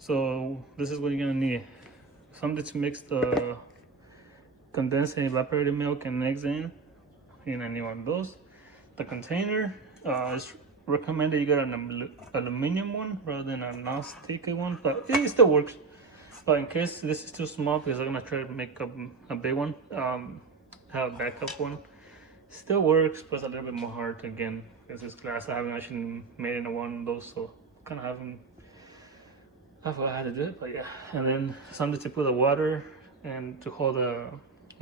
So this is what you're gonna need. Something to mix the condensed and evaporated milk and eggs in. You're gonna need one of those. The container, it's recommended you get an aluminum one rather than a non-stick one, but it still works. But in case this is too small, because I'm gonna try to make a big one, have a backup one. Still works, but it's a little bit more hard again because it's glass. I haven't actually made it in one of those, so kind of haven't. I forgot how to do it, but yeah. And then something to put the water and to hold the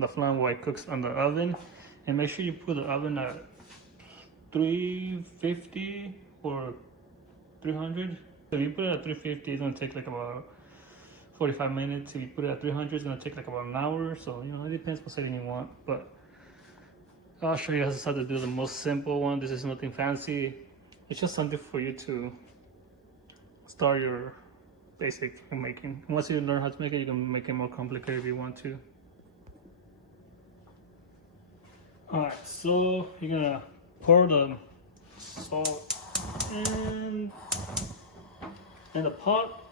flan while it cooks on the oven. And make sure you put the oven at 350 or 300. So if you put it at 350, it's gonna take like about 45 minutes. If you put it at 300, it's gonna take like about an hour. So you know, it depends what setting you want. But I'll show you how to do the most simple one. This is nothing fancy. It's just something for you to start your basic making. Once you learn how to make it, you can make it more complicated if you want to. Alright, so you're gonna pour the salt in the pot.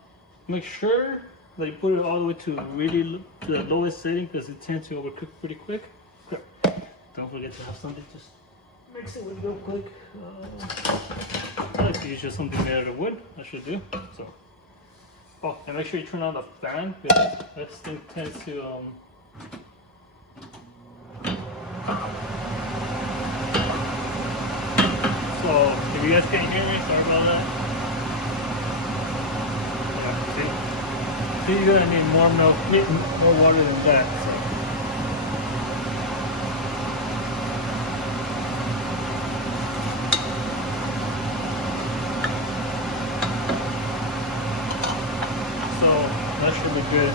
Make sure that you put it all the way to really the lowest setting because it tends to overcook pretty quick. Don't forget to have something just mix it with real quick. I like to use just something made out of wood. I should do so. Oh, and make sure you turn on the fan because that thing tends to So if you guys can't hear me, sorry about that. Yeah, see, you're gonna need more milk, more water than that. So that should be good.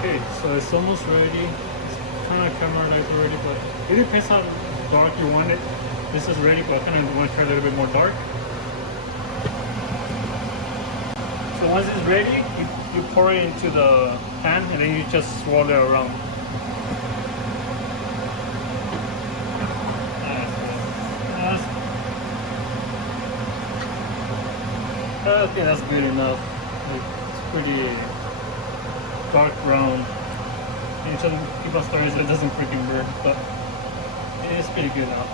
Okay, so it's almost ready. It's kind of caramelized already, but it depends how dark you want it. This is ready, but I kind of want to try a little bit more dark. So once it's ready, you pour it into the pan and then you just swirl it around. Okay, that's good enough. It's pretty dark brown. You should keep on stirring so it doesn't freaking burn, but it's pretty good now.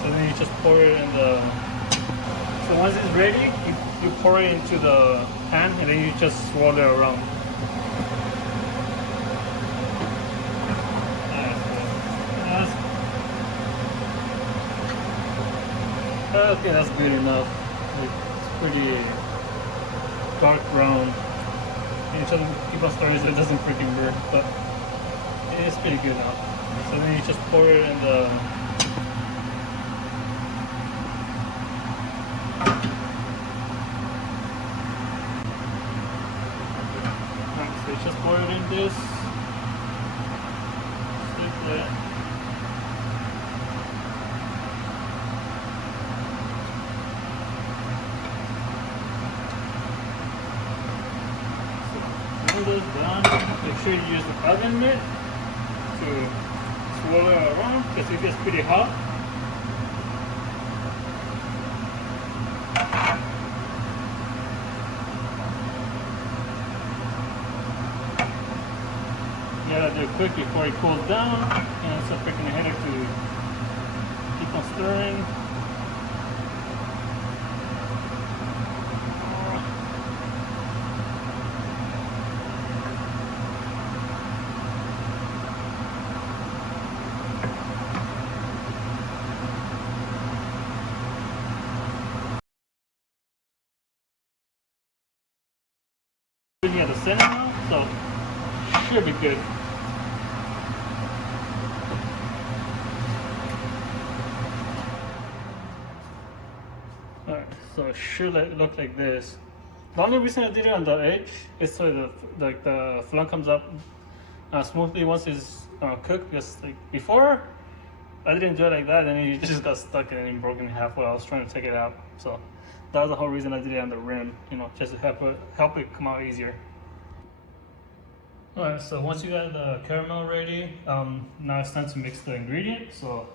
So then you just pour it in the. So once it's ready, you pour it into the pan and then you just swirl it around. Okay, that's good enough. It's pretty dark brown. You should keep on stirring so it doesn't freaking burn, but it's pretty good now. So then you just pour it in the. Alright, so you just pour it in this. Stick that. Done. Make sure you use the oven mitt to swirl it around because it gets pretty hot. You gotta do it quick before it cools down, and it's a freaking headache to keep on stirring. At the center now, so should be good. it should look like this. The only reason I did it on the edge is so the flan comes up smoothly once it's cooked. Because like before, I didn't do it like that, and it just got stuck and it broke in half while I was trying to take it out. So that was the whole reason I did it on the rim, you know, just to help it come out easier. Alright, so once you got the caramel ready, now it's time to mix the ingredient. So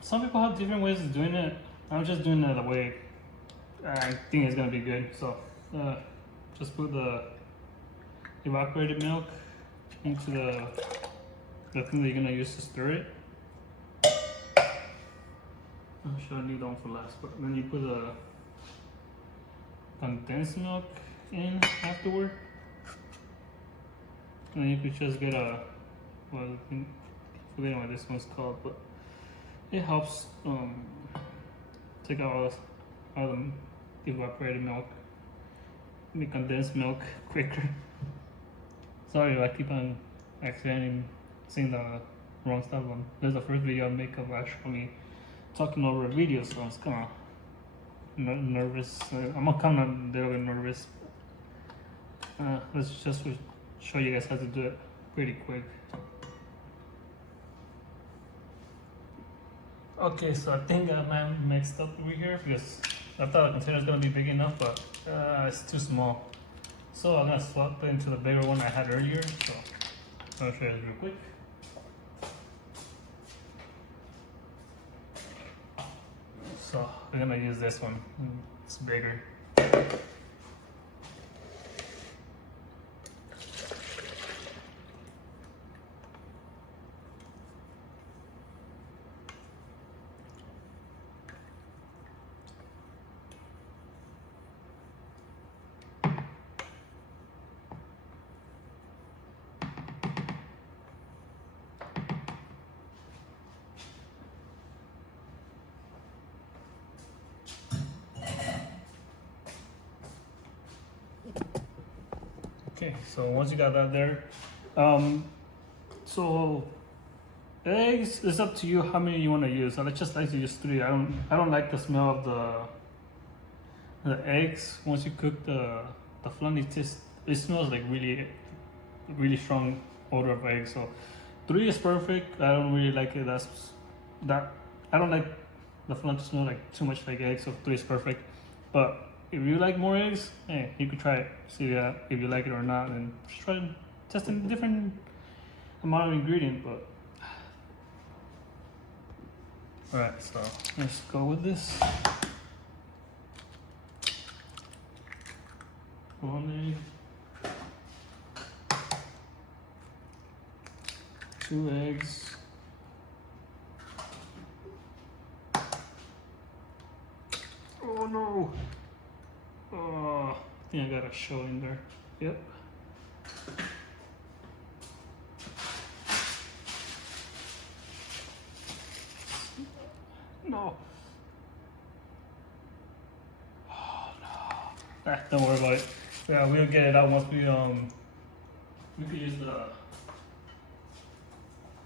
some people have different ways of doing it. I'm just doing it the way I think it's gonna be good. So just put the evaporated milk into the thing that you're gonna use to stir it. I'm sure I need that one for last, but then you put the condensed milk in afterward. And then you could just get well, I'm forgetting what this one's called, but it helps take out all the evaporated milk, the condensed milk quicker. Sorry, I keep on accidentally saying the wrong stuff. This is the first video I make of actually talking over a video, so I was kind of nervous. I'm kind of a little bit nervous. Let's just show you guys how to do it pretty quick. Okay, so I think I might have mixed up over here because I thought the container was gonna be big enough, but it's too small. So I'm gonna swap it into the bigger one I had earlier. So I'll show you this real quick. So we're gonna use this one. It's bigger. Okay, so once you got that there, so eggs, it's up to you how many you want to use. I just like to use 3. I don't like the smell of the eggs. Once you cook the flan, it smells like really strong odor of eggs. So 3 is perfect. I don't really like it. I don't like the flan to smell like too much like eggs. So 3 is perfect. But if you like more eggs, hey, you could try it. See if you like it or not, and just try testing a different amount of ingredient. But all right, so let's go with this. 1 egg, 2 eggs. Oh no! Oh, I think I got a shell in there. Yep. No. Oh no. Don't worry about it. Yeah, we'll get it out once we could use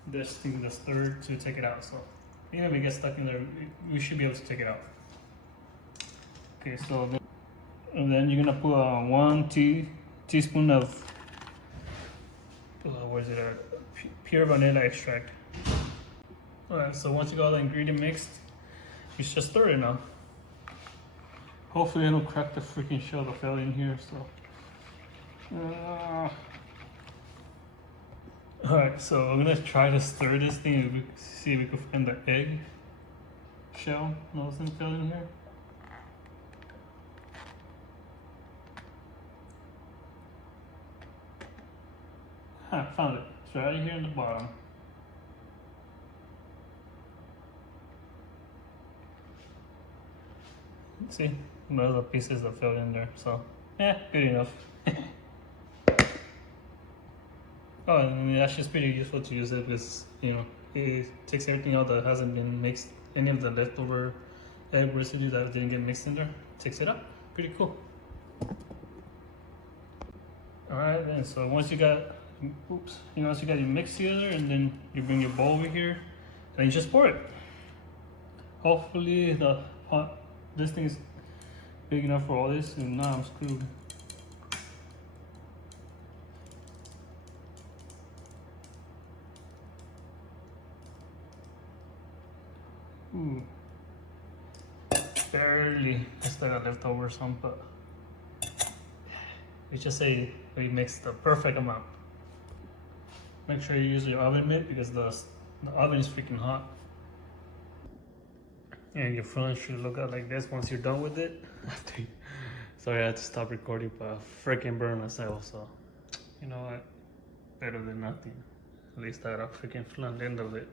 this thing, the stir, to take it out. So even if we get stuck in there, we should be able to take it out. Okay, so and then you're gonna put 1 teaspoon of what is it? Pure vanilla extract. Alright, so once you got all the ingredient mixed, you should stir it now. Hopefully I don't crack the freaking shell that fell in here. So alright, so I'm gonna try to stir this thing and see if we can find the egg shell that was fell in here. I found it. It's right here in the bottom. See, those are the pieces that fell in there. So, yeah, good enough. Oh, and it's actually pretty useful to use it because, you know, it takes everything out that hasn't been mixed. Any of the leftover egg residue that didn't get mixed in there, takes it up. Pretty cool. All right, then. So once you got once you got your mix together, and then you bring your bowl over here and you just pour it. Hopefully the pot this thing is big enough for all this, and now I'm screwed. Ooh. Barely. I still got leftover some, but we just say we mix the perfect amount. Make sure you use your oven mitt because the oven is freaking hot. And your flan should look out like this once you're done with it. Sorry, I had to stop recording, but I freaking burned myself, so you know what? Better than nothing. At least I had a freaking flan at the end of it.